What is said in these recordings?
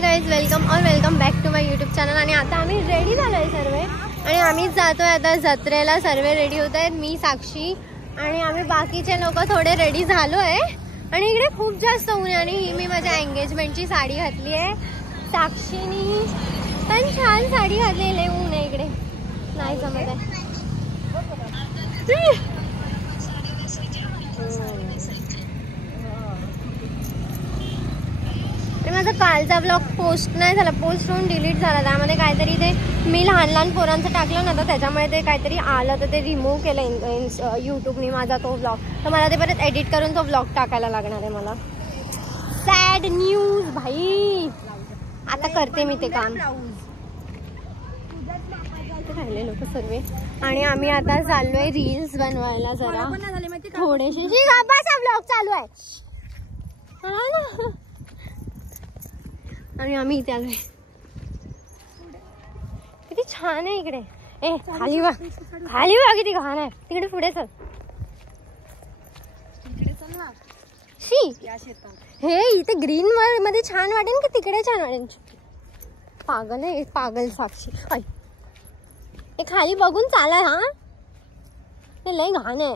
Guys, welcome back to my YouTube channel. आणि आता आम्ही रेडी झालो आहे सर्व आणि आम्हीच जातोय आता जत्रेला। सर्व रेडी होत आहेत, मी, साक्षी आणि आम्ही बाकीचे लोक थोडे रेडी झालो आहे। आणि इकडे खूप जास्त ऊन आहे आणि मी माझ्या एंगेजमेंटची साडी घातली आहे। साक्षीनी पण छान साडी घातलेली, ऊन आहे इकडे नाही जमत आहे। माझा कालचा ब्लॉग पोस्ट नाही झाला, पोस्ट होऊन डिलीट झाला। त्यामध्ये काहीतरी ते मी लहान पोरांचं टाकलं ना, तर त्याच्यामुळे ते काहीतरी आलं, तर ते रिमूव्ह केलं यूट्यूबनी माझा तो ब्लॉग। तर मला ते परत एडिट करून तो ब्लॉग टाकायला लागणार आहे मला। सॅड न्यूज भाई, आता करते मी ते काम। राहिले लोक सर्व आणि आम्ही आता चाललोय रील्स बनवायला जरा थोडेसे। ब्लॉग चालू आहे आणि आम्ही इथे आलोय। किती छान आहे इकडे। ए खाली वा किती घाण आहे तिकडे। पुढे चल, शी हे इथे ग्रीन मध्ये छान वाटेल की तिकडे छान वाटेल? पागल आहे, पागल साक्षी। हे खाली बघून चालाय। हा हे लय घाण आहे।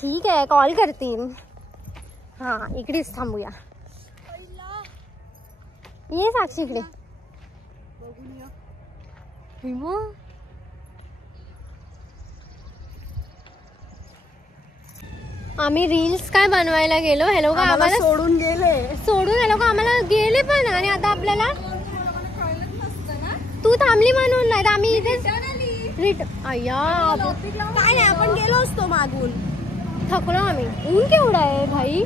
ठीक आहे, कॉल करते। हा इकडेच थांबूया। ये साक्षी इकडे। आम्ही रील्स काय बनवायला गेलो, हे लोक आम्हाला सोडून हे लोक आम्हाला गेले पण। आणि आता आपल्याला तू थांबली म्हणून नाही, आम्ही इथे काय नाही, आपण गेलो असतो मागून। थकलो आम्ही, ऊन केवढं आहे भाई,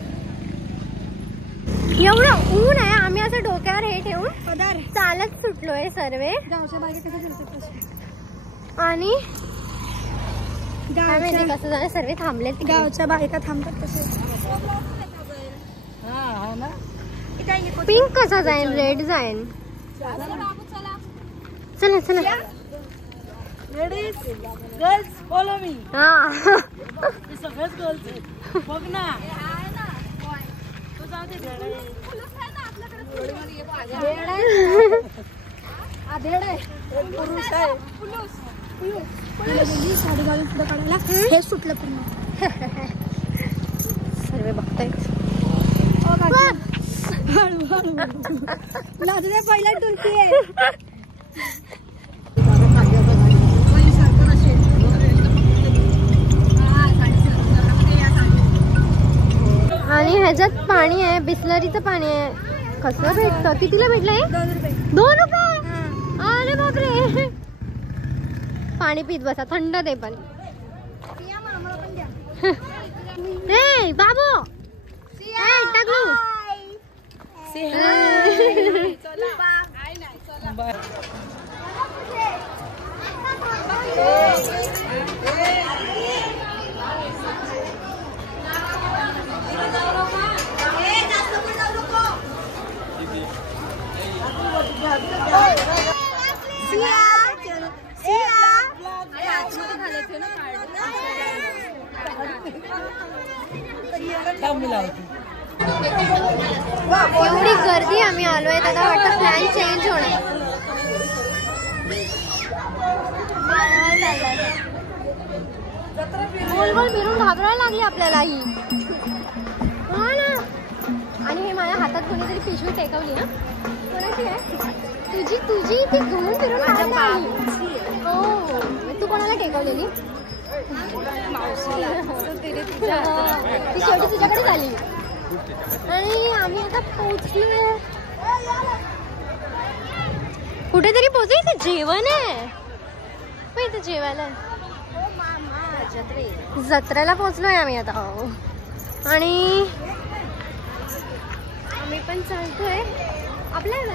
एवढं ऊन आहे। आम्ही असं डोक्यावर हे ठेवून चालत सुटलोय सर्वे। आणि काय माहिती कसं झालं, सर्वे थांबले। गावच्या बायका थांबतात तसे। पिंक कसा जाईल, रेड जाईल? चला चला लेडीज गर्ल्स फॉलो मी। हा सगळ्याच गर्ल्स बघ ना। साडी घालून पुढे काढायला हे सुटलं पूर्ण। सर्व बघतायत। पहिला टुलकी आहे। आणि ह्याच्यात पाणी आहे, बिस्लरीचं पाणी आहे। कसं भेटतं? कितीला भेटलंय? 2 रुपये। अरे बापरे, पाणी पीत बसा, थंड ते पण। हे बाबू टाकलू एवढी गर्दी आम्ही आलोय, आता वाटतं प्लॅन चेंज होणार। गोल गोल फिरून घाबरायला लागली आपल्याला ही। हो ना। आणि हे माझ्या हातात कोणीतरी पिशवी टेकवली ना, कोणाची आहे? तुझी ती घुमून फिरून हो। तू कोणाला टेकवलेली? ती शेवटी तुझ्याकडे झाली। आणि आम्ही आता पोहोचलोय कुठेतरी पोहोचलो। इथे जेवण आहे, इथे जेवायला जत्रेला पोहोचलोय आम्ही आता। आणि आम्ही पण चालतोय। आपल्याला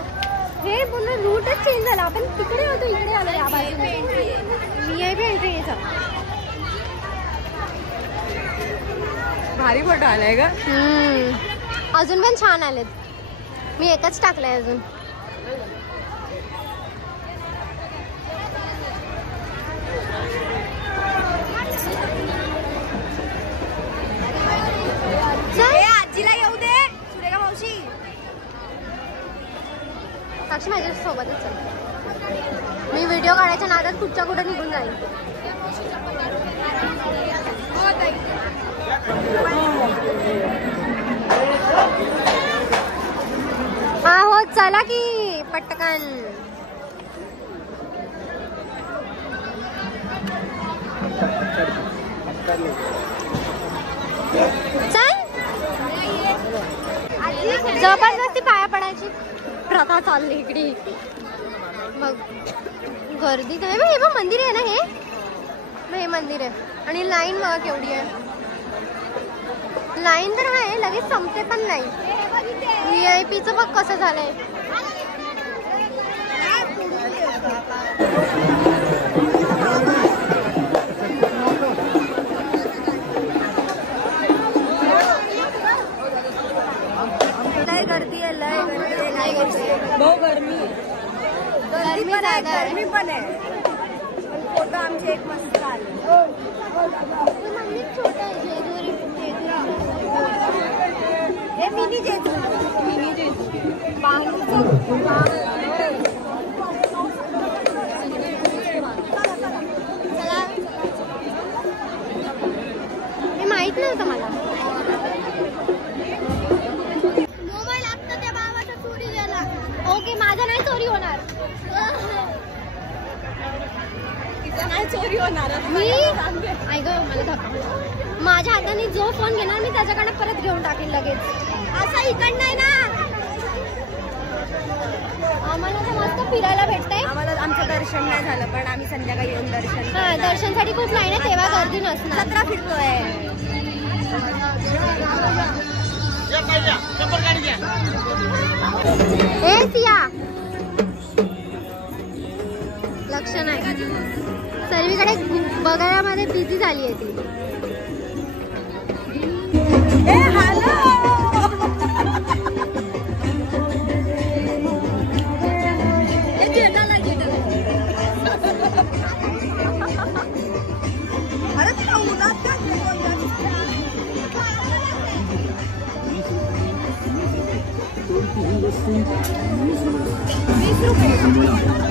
हे पूर्ण रूटच चेंज झाला। आपण तिकडे होतो, इकडे आलो। या बाजूने VIP एंट्री आहे। भारी फोटो आलाय का? अजून पण छान आलेत। मी एकच टाकलाय अजून। आजीला येऊ दे, सुरेखा मावशी। साक्षी माझ्या सोबतच चल, मी व्हिडिओ काढायच्या नादात कुठच्या कुठे निघून जाईल. हा हो चला की पटकन. चल जबरदस्ती पाया पडायची प्रथा चालली इकडे. बघ गर्दी तर हे बघ मंदिर आहे ना, हे मंदिर आहे आणि लाईन बघा केवढी आहे. लाईन तर आहे, लगेच संपते पण नाही. VIP चं बघ कसं झालंय. गर्दी आहे, लय गर्दी आहे. बहुत गर्मी आहे. गर्मी ज्यादा आहे. गर्मी पण आहे. फोटो आमचे एक मस्त आले. मंदिर छोटं आहे. जेजुरी हे मिनी जेजू. चला, हे माहित नव्हतं मला. मोबाईल आता त्या बाबाचा चोरी गेला. ओके माझा नाही चोरी होणार. नाही चोरी होणार. मी ऐक मला धक्का. माझ्या हाताने जो फोन घेणार मी त्याच्याकडे परत घेऊन टाकेल लगेच. असं इकडं नाही ना. आम्हाला तर मस्त फिरायला भेटतंय. आम्हाला आमचं दर्शन नाही झालं पण आम्ही संध्याकाळी येऊन दर्शन. हा दर्शनसाठी खूप लाईन आहे, तेव्हा गर्दी नसणार. 17 फिरतोय. ए सिया लक्ष नाही. सर्वीकडे बघायमध्ये बिझी झाली आहे ती.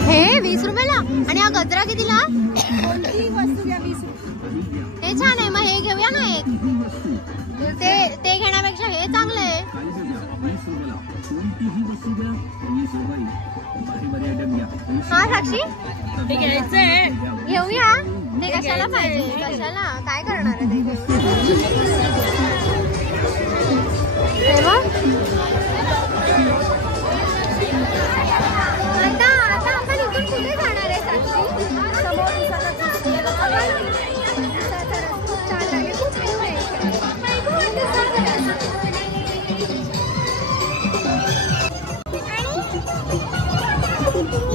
हे 20 रुपयाला आणि हा गजरा कितीला? कोणती वस्तू घ्या 20 रुपये. हे छान आहे, मग हे घेऊया ना एक. ते घेण्यापेक्षा हे चांगलं आहे. हा साक्षी ते घ्यायचंय. घेऊया. ते कशाला पाहिजे, कशाला काय करणार आहे ते घेऊन. आता आपण इथून कुठे जाणार आहे साक्षी? खूप छान लागेल. खूप व्ह्यू आहे.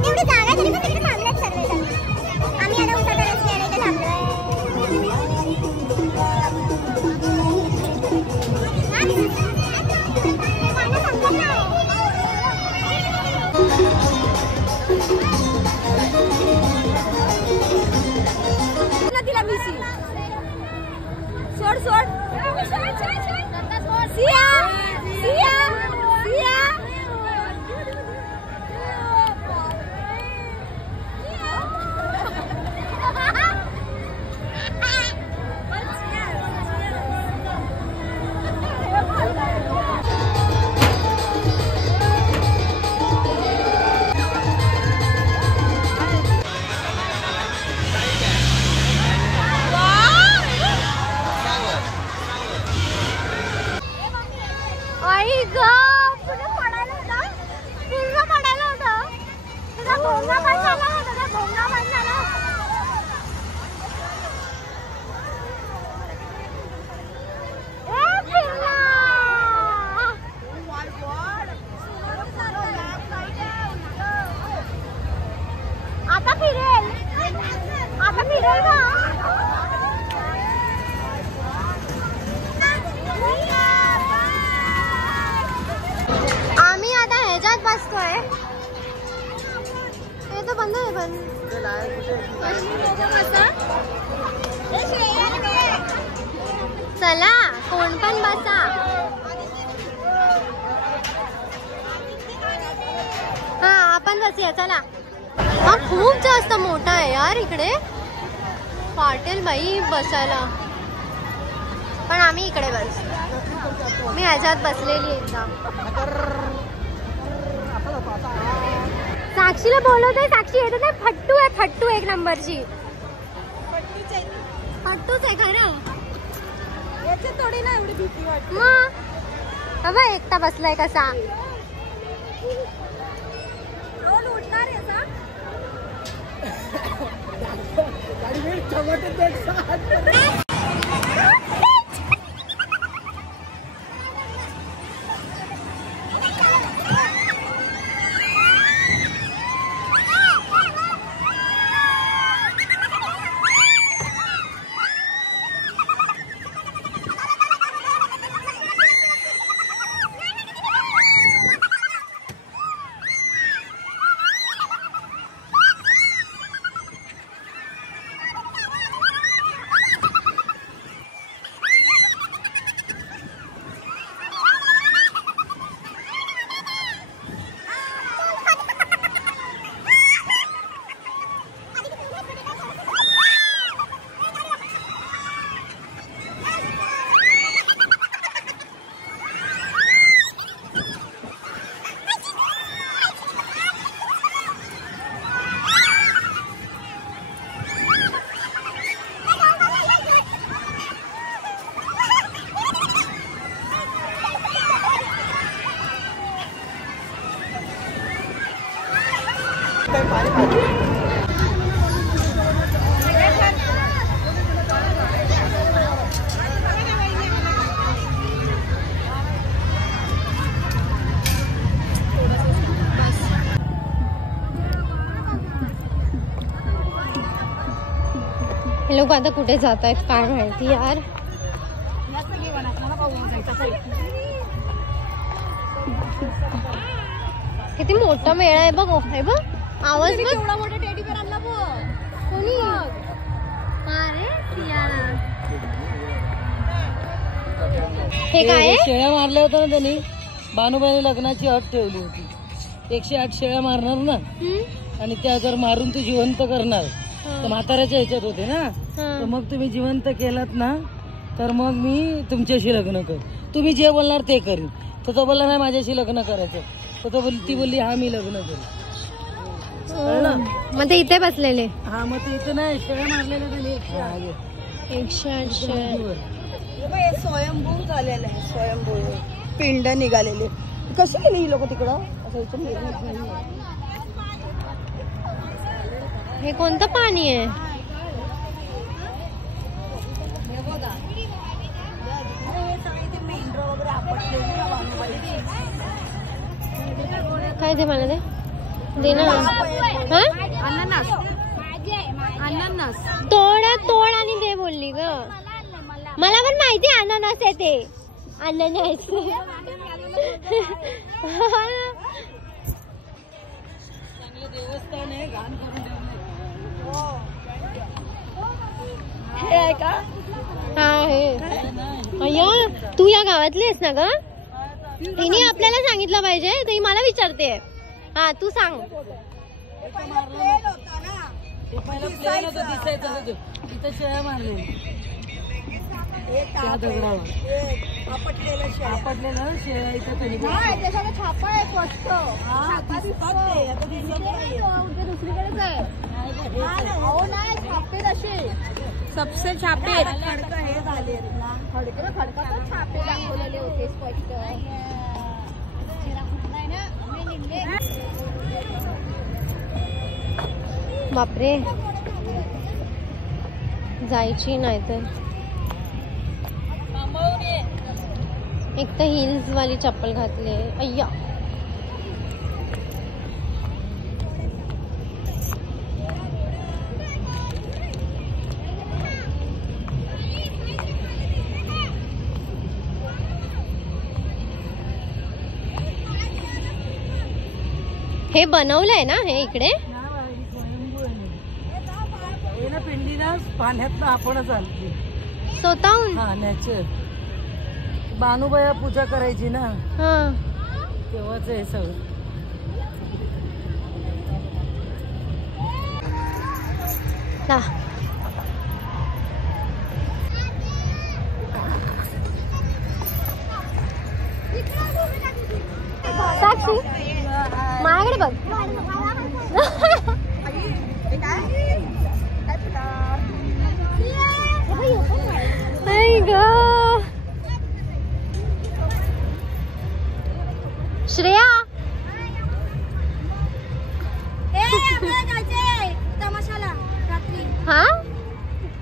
एवढी जागा तरी पण तिकडे थांबल्यात सर्वजण. आम्ही आता उसाचा रस्ते आले इथे थांबलोय. तिला मिसी सोड सोड. सिया सिया सिया. आई ग पुढे पडायला होता. पूर्ण पडायला होता. तुझा भोंगा पण झाला होता. तुझा भोंगा पण झाला. आता फिरेल. आता फिरेल का? आम्ही आता ह्याच्यात बसतोय. हे तर बंद आहे. पण चला कोण पण बसा. हा बसूया चला. हा खूप जास्त मोठा आहे यार इकडे, पाटील बाई बसायला. पण आम्ही इकडे बसतो, मी ह्याच्यात बसलेली एकदा. साक्षीला बोलवतोय, साक्षी येत नाही. फट्टू आहे, फट्टू एक नंबरची. फट्टूच आहे खरं. थोडी ना एवढी भीती वाटते. मग अबे एकटा बसलाय कसा. रोल उठणार आहे का? हे लोक आता कुठे जात आहेत काय माहिती यार. किती मोठा मेळा आहे बघ. हे बघ आवाज बघ. एवढा मोठा टेडी बेअर आणला बघ. कोणी. अरे हे काय आहे? शेळ्या मारल्या होत्या ना त्यांनी. बानुबाईने लग्नाची अट ठेवली होती, 108 शेळ्या मारणार ना, आणि त्या जर मारून तू जिवंत करणार तर म्हाताऱ्याच्या ह्याच्यात होते ना, तर मग तुम्ही जिवंत केलात ना तर मग मी तुमच्याशी लग्न कर. तुम्ही जे बोलणार ते करीन. तर तो बोलला नाही माझ्याशी लग्न करायचं, तर तो ती बोलली हा मी लग्न करेन. मग ते इथे बसलेले. हा मग ते इथे नाही, शेळ्या मारलेल्या त्यांनी 108 हे स्वयंभू झालेलं आहे, स्वयंभू पिंड निघालेले. कशी गेली ही लोक तिकडं असं इथून गेली. हे कोणतं पाणी आहे? काय ते मला दे ना. अननस तोड आणि दे बोलली ग. मला पण माहिती अननस आहे ते. अननस देवस्थान आहे, घाण करून हे आहे का? हा हे. अय्या तू या गावातली आहेस ना ग? तिने आपल्याला सांगितलं पाहिजे. ती मला विचारते. हा तू सांग. दिसायचं तिथं शेळ्या मारलेल्या. आपटलेलं शेळ्या इथं त्यांनी छापा आहे स्पष्ट. दुसरीकडेच आहे. नाही छापे असे सबसे छापे खडक हे झाले ना. खडका छापे दाखवलेले होते स्पष्ट. बापरे जायची नाही तर. एक तर हिल्स वाली चप्पल घातली. अय्या हे बनवलंय ना हे इकडे. पिंडीला पाण्यात आपणच आणली स्वतःहून. हा नॅचर. बानुबाया पूजा करायची ना हा तेव्हाच हे सगळं. का? साक्षी माझ्याकडे बघ. श्रेया तमाशाला रात्री. हा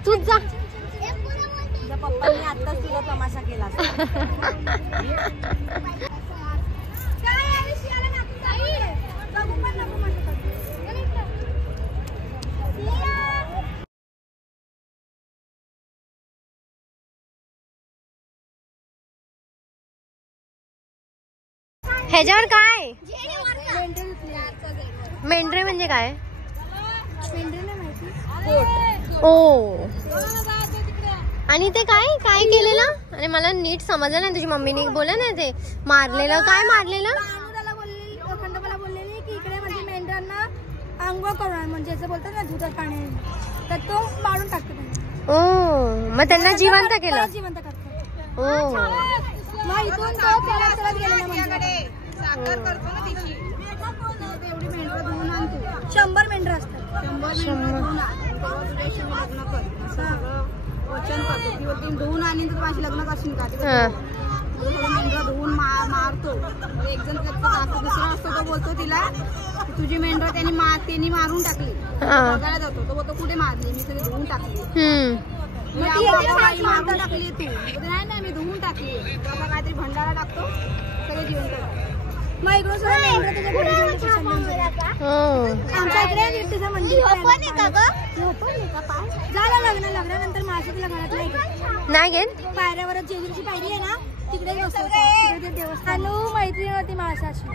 तूच जा. पप्पांनी आत्ताच तुझा तमाशा केला. ह्याच्यावर काय? मेंढरे म्हणजे काय? ओ आणि ते काय काय केलेलं? अरे मला नीट समजलं नाही. तुझी मम्मीने बोला ना ते मारलेलं. काय मारलेलं? खंडोबाला बोललेली की इकडे म्हणजे मेंढरांना अंघोळ करून म्हणजे असं बोलतात ना दुधात पाणी, तर तो मारून टाकतो. ओ मग त्यांना जिवंत केलं. जिवंत करतो. ओ मग इथून तो चलत गेलेला मंदिराकडे. साखर करतो ना तिची. एवढी मेंढरं धुवून आणतो. 100 मेंढरं असतात. 100. लग्न कर असं वचन करतो की वरती धुवून आणि तू माझी लग्न करशील का? मेंढरं धुवून मारतो. एक जण दुसरा असतो तो बोलतो तिला की तुझी मेंढरं त्यांनी मारून टाकली. बघायला जातो तो बोलतो कुठे मारली? मी सगळी धुवून टाकली. मारून टाकली तू. नाही मी धुवून टाकली. बाबा काहीतरी भंडारा टाकतो सगळे जिवंत. मग इकडून सुद्धा मेंढरं त्याच्या घरी घेऊन येतात संध्याकाळी. आमच्या इकडे गिरतीचं मंदिर झालं लग्नानंतर माशाच्या घरात नाही घेत. पायऱ्यावरच जेजुरीची पायरी आहे ना तिकडे बसवतो. देवस्थान मैत्रीण होती माशाची.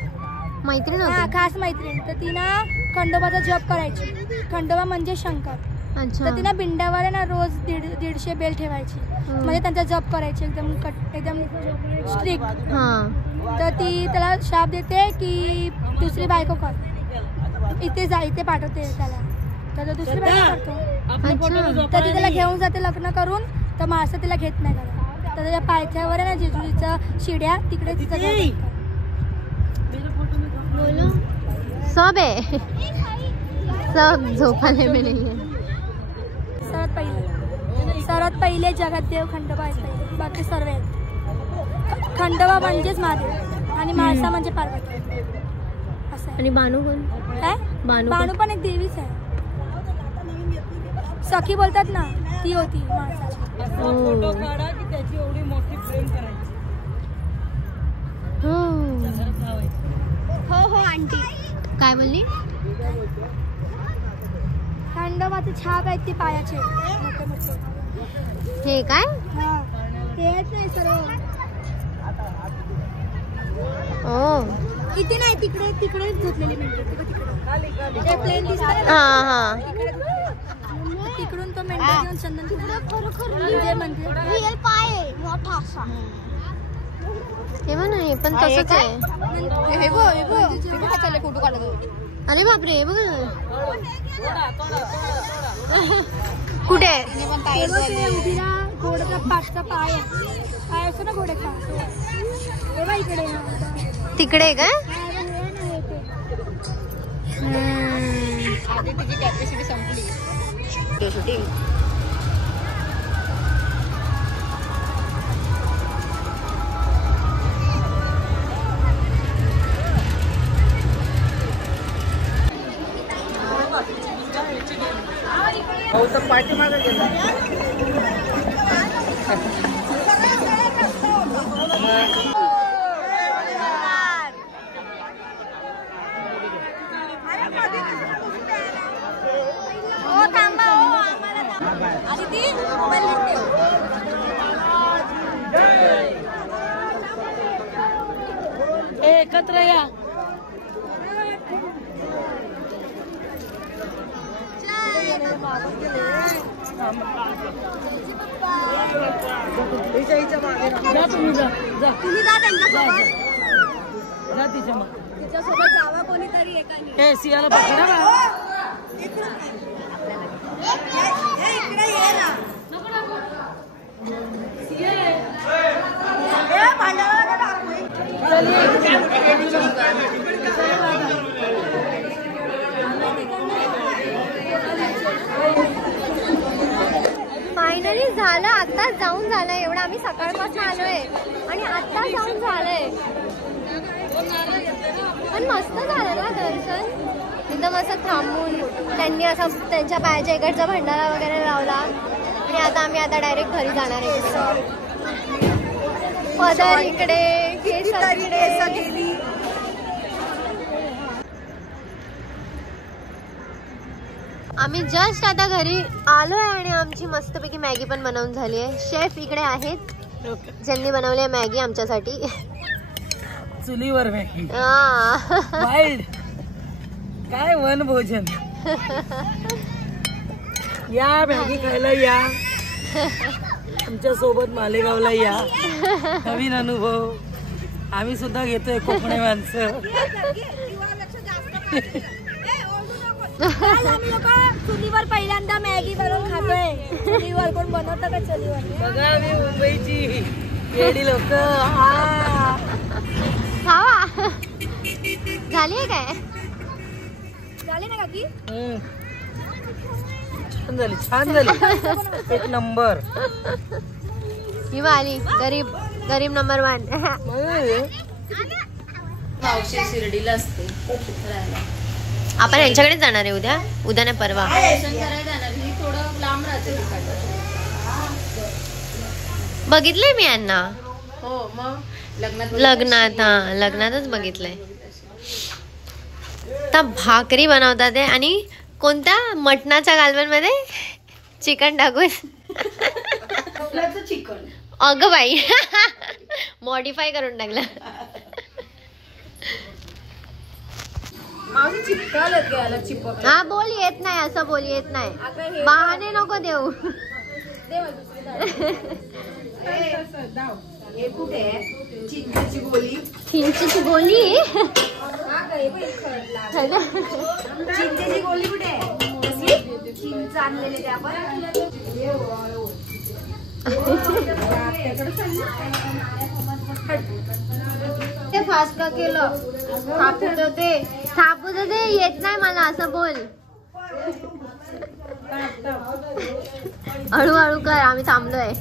मैत्रीण हा खास मैत्रीण. तर ती ना खंडोबाचा जप करायची. खंडोबा म्हणजे शंकर. तर ती ना बिंडावर ना रोज 150 बेल ठेवायची. म्हणजे त्यांचा जप करायची एकदम स्ट्रिक्ट. तर ती त्याला शाप देते की दुसरी बायको कर. इथे पाठवते त्याला. तर दुसरी बायको करतो. तर ती त्याला घेऊन जाते लग्न करून. तर मासा तिला घेत नाही त्याला. तर त्याच्या पायथ्यावर आहे ना जेजुरीचं शिड्या तिकडे तिचं सब आहे. सब झोपाने में नहीं है. सर्वात पहिले जगात देव खंडोबा आहेत. बाकी सर्व आहेत. खंडोबा म्हणजेच महादेव आणि मासा म्हणजे पार्वती असं. आणि बानू कोण? काय? बानू पण एक देवीच आहे. सखी बोलतात ना ती होती माणसाची. फोटो काढा की त्याची एवढी मोठी फ्रेम करायची. हो आंटी. काय बोलली? खंडोबाचे छाप आहेत ती पायाचे मोठे मोठे. हे काय? हेच नाही सर्व. ओ इथे नाही तिकडे धुतलेली मेंढर. तिकडे प्लेन दिसत. हा तिकडून तो मेंढर घेऊन चंदन म्हणजे पाय मोठा असा. हे बघ ना हे पण तसंच आहे. फोटो काढतो. अरे बापरे हे बघ कुठे? घोड्याचा पाठचा पाय पाय असतो ना घोड्याचा. तेव्हा इकडे तिकडे का? आधी तिची कॅपॅसिटी संपली. पाठीमागे गेला. एकत्र या. तिच्यासोबत जावा कोणीतरी एकाने. सियाला पकडा. फायनली झालं, आत्ताच जाऊन झालं. एवढं आम्ही सकाळपासून आलोय आणि आत्ता जाऊन झालंय. पण मस्त झालं ना दर्शन, एकदम असं थांबून त्यांनी असं त्यांच्या पायाच्या इकडचा भंडारा वगैरे लावला. आणि आता आम्ही डायरेक्ट घरी जाणार आहे. पदर इकडे, केस इकडे. आम्ही जस्ट आता घरी आलोय आणि आमची मस्तपैकी मॅगी पण बनवून झाली आहे. शेफ इकडे आहेत ज्यांनी बनवली आहे मॅगी आमच्यासाठी. चुलीवर मॅगी, वाईल्ड, काय वन भोजन. या मॅगी खायला या, आमच्या सोबत मालेगावला या. नवीन अनुभव आम्ही सुद्धा घेतोय, कोकणी माणसं. आम्ही लोक चुलीवर पहिल्यांदा मॅगी करून खातोय. चुलीवर कोण बनवतं का चुलीवर? बघा मी मुंबईची येडी लोक. खावा झाली काय? झाली ना काकी? छान झाली, छान झाली, एक नंबर. ही वाली गरीब गरीब नंबर 1. मावशी शिर्डीला असते. आपण यांच्याकडे जाणार आहे उद्या. उद्या नाही, परवा. दर्शन करायला जाणार. ही थोडं लांब राहते तिकडं. बघितलंय मी यांना. हो मग लग्नातच बघितलंय. आता भाकरी बनवतात आहे आणि कोणत्या मटणाच्या कालवणमध्ये चिकन टाकून. चिकन अगं बाई, मॉडिफाय करून टाकलं. हा बोल, येत नाही असं बोल, येत नाही. बहाणे नको देऊ. चिंचेची गोळी. चिंचेची गोळी. चिंचेची गोळी कुठे आहे? चिंच आणलेले ते आपण. ते फास्ट का केलं? थापू दे, येत नाही मला असं बोल. हळूहळू कर, आम्ही थांबलोय.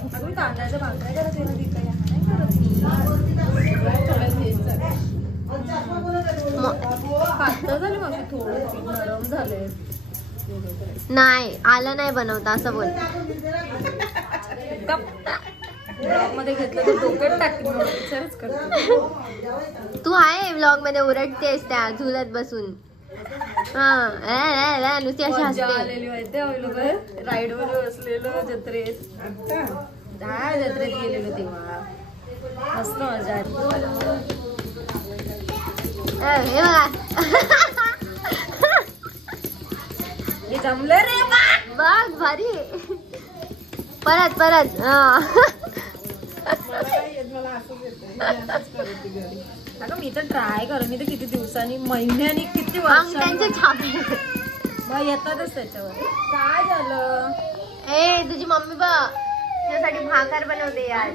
नाही आलं नाही बनवता असं बोल. मध्ये घेतलं तर डोक्यात टाकतील विचारच करतो. तू आहे व्लॉग मध्ये ओरडतेस त्या झुलत बसून. हा नुसती अशी आलेली माहिती राईड वर बसलेलो जत्रेत. जत्रेत गेलेलो तेव्हा मस्त मजा हे बघा. हे जमलं रे बघ भारी. परत अगं मी तर ट्राय करू. मी तर किती दिवसांनी, महिन्यानी, किती वर्षांनी छापे येतातच त्याच्यावर. काय झालं? ए तुझी मम्मी बघ त्यासाठी भाकर बनवते यार.